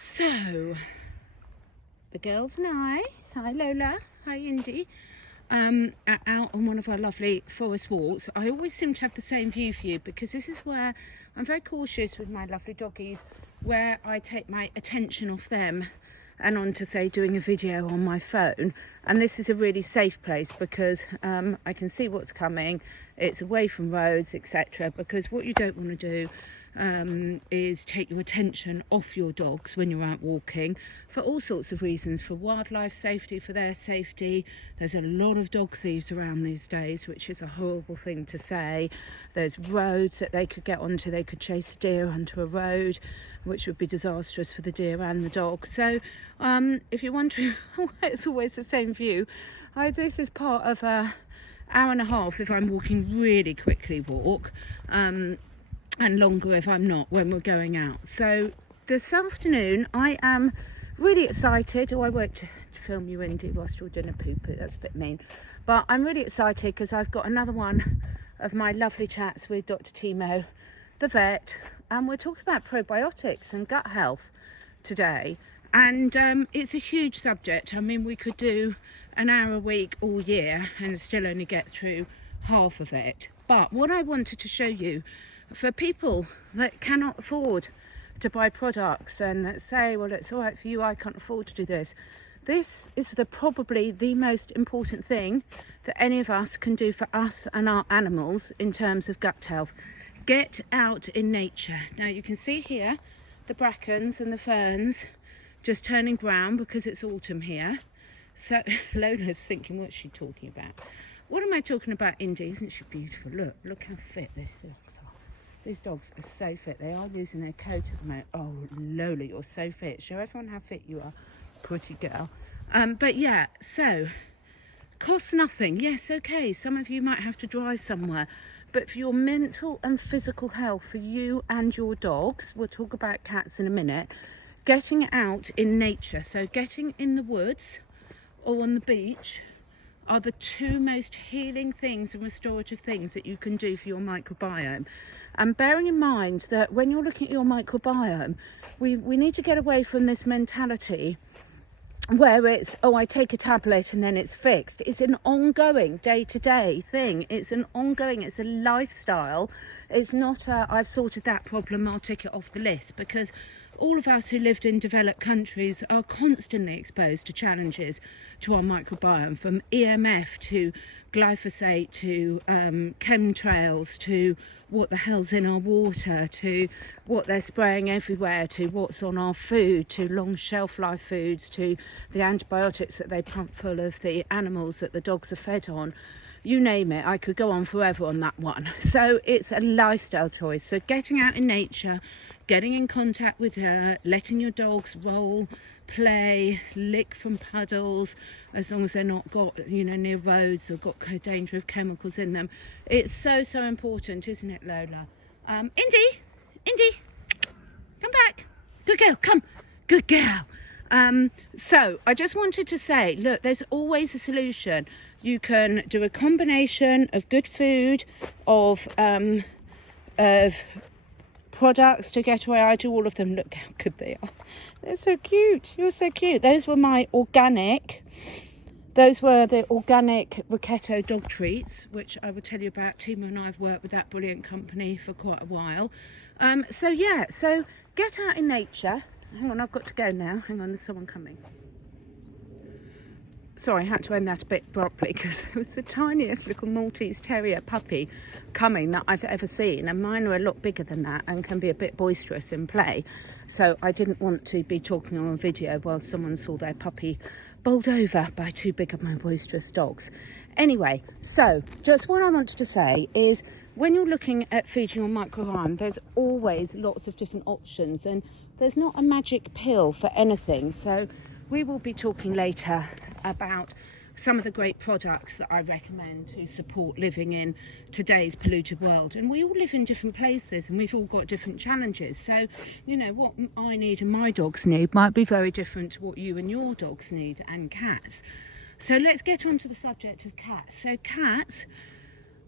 So, the girls and I, hi Lola, hi Indy, are out on one of our lovely forest walks. I always seem to have the same view for you because this is where I'm very cautious with my lovely doggies, where I take my attention off them and on to, say, doing a video on my phone. And this is a really safe place because I can see what's coming, it's away from roads, etc. Because what you don't want to do is take your attention off your dogs when you're out walking for all sorts of reasons, for wildlife safety, for their safety. There's a lot of dog thieves around these days, which is a horrible thing to say. There's roads that they could get onto, they could chase a deer onto a road, which would be disastrous for the deer and the dog. So if you're wondering why it's always the same view, this is part of a hour and a half if I'm walking really quickly walk, and longer if I'm not when we're going out. So this afternoon I am really excited. I won't film you, Indy, whilst you're doing a poo-poo, that's a bit mean, but I'm really excited because I've got another one of my lovely chats with Dr. Timo, the vet, and we're talking about probiotics and gut health today. And it's a huge subject. I mean, we could do an hour a week all year and still only get through half of it. But what I wanted to show you, for people that cannot afford to buy products and that say, well, it's all right for you, I can't afford to do this. This is probably the most important thing that any of us can do for us and our animals in terms of gut health. Get out in nature. Now you can see here the brackens and the ferns just turning brown because it's autumn here. So Lola's thinking, what's she talking about? What am I talking about, Indy? Isn't she beautiful? Look how fit these dogs are. These dogs are so fit. They are losing their coat at the moment. Oh, Lola, you're so fit. Show everyone how fit you are. Pretty girl. But yeah, so costs nothing. Yes, okay, some of you might have to drive somewhere, but for your mental and physical health, for you and your dogs, we'll talk about cats in a minute, getting out in nature, so getting in the woods or on the beach, are the two most healing things and restorative things that you can do for your microbiome. And bearing in mind that when you're looking at your microbiome, we need to get away from this mentality where it's, oh, I take a tablet and then it's fixed. It's an ongoing day-to-day thing. It's an ongoing, it's a lifestyle. It's not I've sorted that problem, I'll tick it off the list, because all of us who lived in developed countries are constantly exposed to challenges to our microbiome, from EMF to glyphosate to chemtrails to what the hell's in our water to what they're spraying everywhere to what's on our food to long shelf life foods to the antibiotics that they pump full of the animals that the dogs are fed on. You name it, I could go on forever on that one. So it's a lifestyle choice. So getting out in nature, getting in contact with her, letting your dogs roll, play, lick from puddles, as long as they're not got, near roads or got danger of chemicals in them. It's so important, isn't it, Lola? Indy, come back. Good girl, come. Good girl. So I just wanted to say, look, there's always a solution. You can do a combination of good food, of products to get away. I do all of them. Look how good they are. They're so cute. You're so cute. Those were the organic Ricchetto dog treats, which I will tell you about. Timo and I have worked with that brilliant company for quite a while. So get out in nature. Hang on, I've got to go now. Hang on, there's someone coming. Sorry, I had to end that a bit abruptly because there was the tiniest little Maltese Terrier puppy coming that I've ever seen, and mine are a lot bigger than that and can be a bit boisterous in play. So I didn't want to be talking on a video while someone saw their puppy bowled over by two big of my boisterous dogs. Anyway, so just what I wanted to say is, when you're looking at feeding your microbiome, there's always lots of different options, and there's not a magic pill for anything. So we will be talking later about some of the great products that I recommend to support living in today's polluted world. And we all live in different places and we've all got different challenges. So, what I need and my dogs need might be very different to what you and your dogs need, and cats. So let's get on to the subject of cats. So cats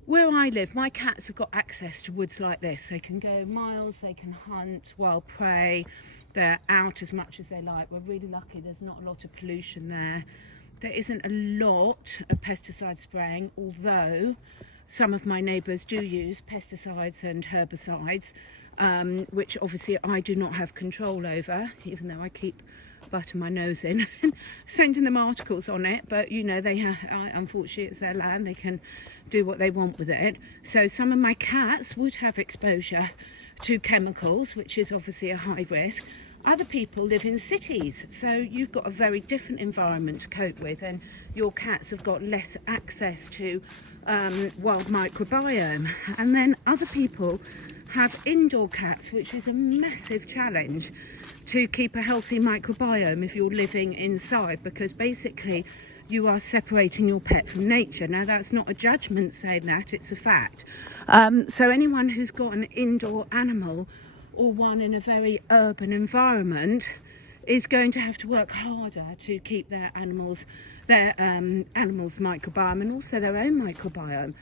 where I live, my cats have got access to woods like this. They can go miles, they can hunt wild prey, they're out as much as they like. We're really lucky there's not a lot of pollution there. There isn't a lot of pesticide spraying, although some of my neighbours do use pesticides and herbicides, which obviously I do not have control over, even though I keep butting my nose in and sending them articles on it. But you know, unfortunately it's their land, they can do what they want with it. So some of my cats would have exposure to chemicals, which is obviously a high risk. Other people live in cities, so you've got a very different environment to cope with, and your cats have got less access to wild microbiome. And then other people have indoor cats, which is a massive challenge to keep a healthy microbiome if you're living inside, because basically you are separating your pet from nature. Now, that's not a judgment saying that, it's a fact. So anyone who's got an indoor animal or one in a very urban environment is going to have to work harder to keep their animals microbiome and also their own microbiome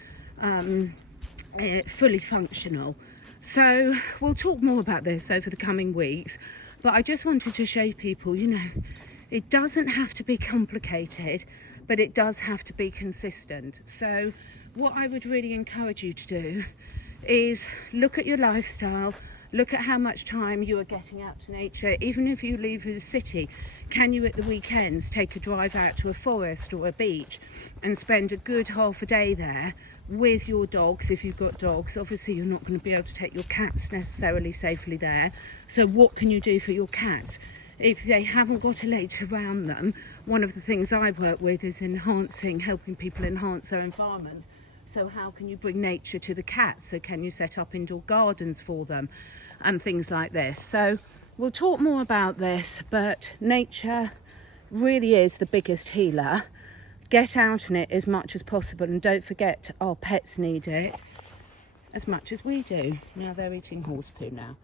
fully functional. So we'll talk more about this over the coming weeks, but I just wanted to show people, you know, it doesn't have to be complicated, but it does have to be consistent. So what I would really encourage you to do is look at your lifestyle, look at how much time you are getting out to nature. Even if you leave the city, can you at the weekends take a drive out to a forest or a beach and spend a good half a day there with your dogs? If you've got dogs, obviously you're not going to be able to take your cats necessarily safely there. So what can you do for your cats? If they haven't got a lake around them, one of the things I work with is helping people enhance their environments. So how can you bring nature to the cats? So can you set up indoor gardens for them and things like this? So we'll talk more about this, but nature really is the biggest healer. Get out in it as much as possible, and don't forget our pets need it as much as we do. Now they're eating horse poo now.